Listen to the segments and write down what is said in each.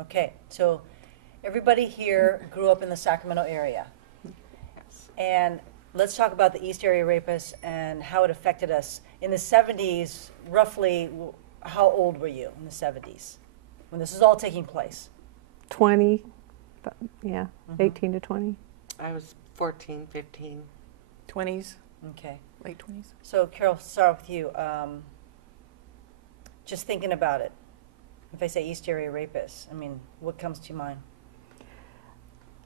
Okay, so everybody here grew up in the Sacramento area. Yes. And let's talk about the East Area Rapist and how it affected us. In the 70s, roughly, how old were you in the 70s when this is all taking place? 20, yeah, 18 to 20. I was 14, 15. 20s, Okay. late 20s. So, Carol, start with you. Just thinking about it, if I say East Area Rapist, I mean, what comes to mind?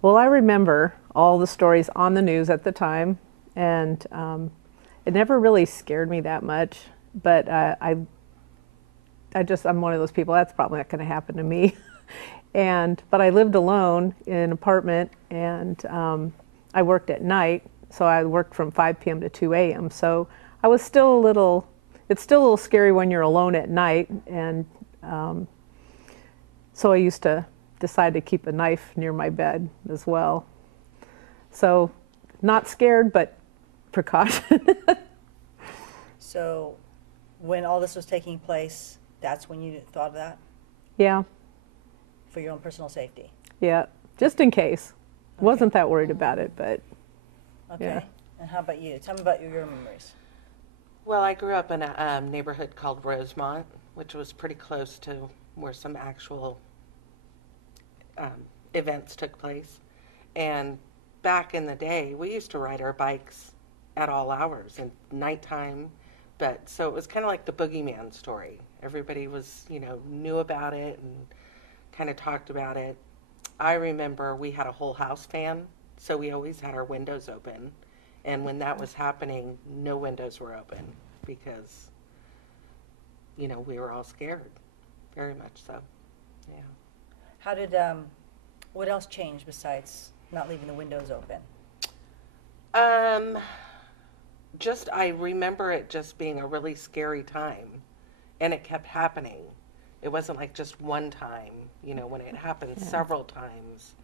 Well, I remember all the stories on the news at the time, and it never really scared me that much. But I'm one of those people, that's probably not going to happen to me. But I lived alone in an apartment, and I worked at night, so I worked from 5 p.m. to 2 a.m. So I was still it's still a little scary when you're alone at night, and so I used to decide to keep a knife near my bed as well. So not scared, but precaution. So, when all this was taking place, that's when you thought of that Yeah, for your own personal safety? yeah, just in case. Wasn't that worried about it, but Okay. Yeah. And how about you? Tell me about your memories. Well, I grew up in a neighborhood called Rosemont, which was pretty close to where some actual events took place. And back in the day, we used to ride our bikes at all hours and nighttime. But so it was kind of like the boogeyman story. Everybody was, knew about it and kind of talked about it. I remember we had a whole house fan, so we always had our windows open. And when that was happening, no windows were open because, we were all scared, very much so. Yeah. How did, what else changed besides not leaving the windows open? I remember it just being a really scary time, and it kept happening. It wasn't like just one time, when it happened several times,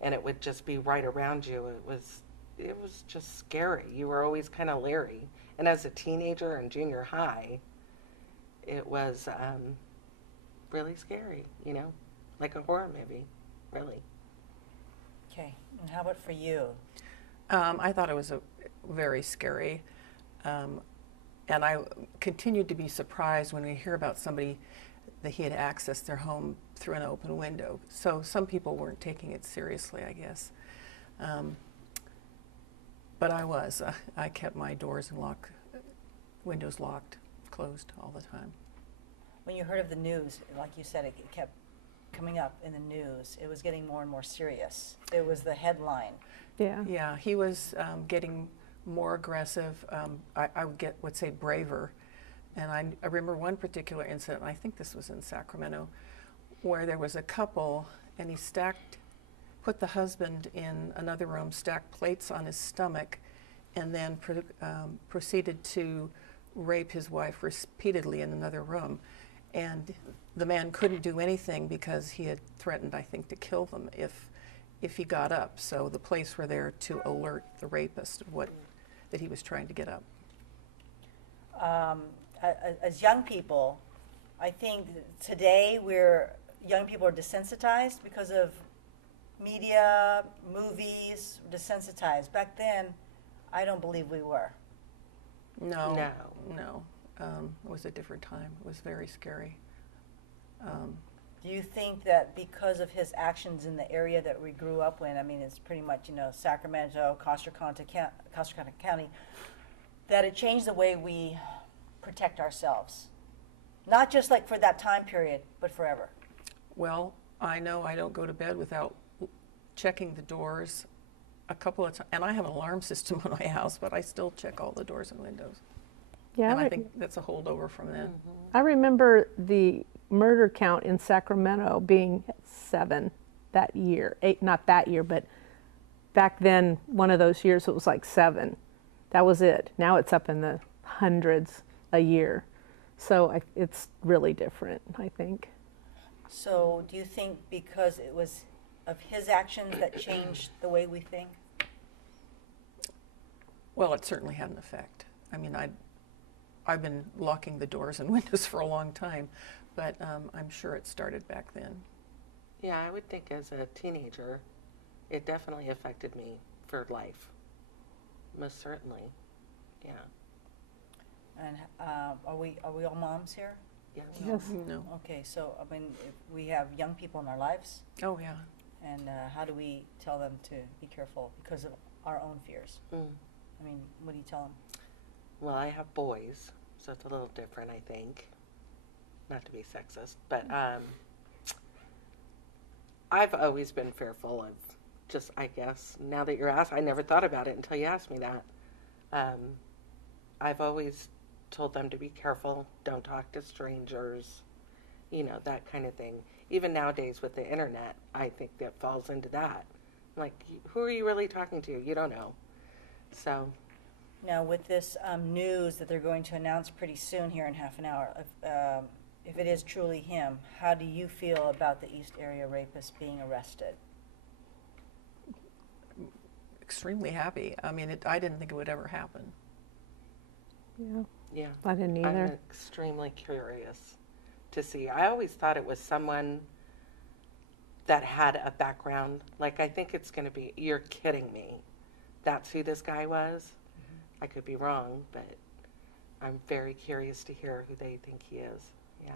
and it would just be right around you. It was just scary. You were always kind of leery. And as a teenager in junior high, it was really scary, like a horror movie, really. Okay. And how about for you? I thought it was very scary. And I continued to be surprised when we hear about somebody that he had accessed their home through an open window. So some people weren't taking it seriously, I guess. But I was. I kept my doors and windows locked, closed all the time. When you heard of the news, like you said, it kept coming up in the news. It was getting more and more serious. It was the headline. yeah. Yeah, he was getting more aggressive. I would say braver. And I remember one particular incident, I think this was in Sacramento, where there was a couple and he put the husband in another room, stacked plates on his stomach, and then proceeded to rape his wife repeatedly in another room. And the man couldn't do anything because he had threatened, I think, to kill them if he got up. So the police were there to alert the rapist of that he was trying to get up. As young people, I think today young people are desensitized because of media, movies, desensitized. Back then, I don't believe we were. No. It was a different time. It was very scary. Do you think that because of his actions in the area that we grew up in, I mean, it's pretty much, Sacramento, Costa Contra County, that it changed the way we protect ourselves? Not just like for that time period, but forever. Well, I know I don't go to bed without checking the doors a couple of times. And I have an alarm system in my house, but I still check all the doors and windows. Yeah, and I think that's a holdover from then. I remember the murder count in Sacramento being 7 that year. 8, not that year, but back then, one of those years, it was like 7. That was it. Now it's up in the hundreds a year. So it's really different, I think. So do you think because it was of his actions that changed the way we think? Well, it certainly had an effect. I mean, I've been locking the doors and windows for a long time, but I'm sure it started back then. Yeah, I would think as a teenager, it definitely affected me for life. Most certainly. Yeah. And are we all moms here? Yes. Yes. No. Okay, so I mean, if we have young people in our lives, Oh, yeah. and how do we tell them to be careful because of our own fears? Mm. I mean, what do you tell them? Well, I have boys, so it's a little different, I think. Not to be sexist, but I've always been fearful of just, I guess, now that you're asked, I never thought about it until you asked me that. I've always told them to be careful, don't talk to strangers, that kind of thing. Even nowadays with the internet, I think that falls into that. Like, who are you really talking to? You don't know. So, Now, with this news that they're going to announce pretty soon here in half an hour, if it is truly him, how do you feel about the East Area Rapist being arrested? Extremely happy. I mean, I didn't think it would ever happen. Yeah. yeah. I didn't either. I'm extremely curious to see. I always thought it was someone that had a background. Like, I think it's going to be, you're kidding me. That's who this guy was? I could be wrong, but I'm very curious to hear who they think he is. Yeah.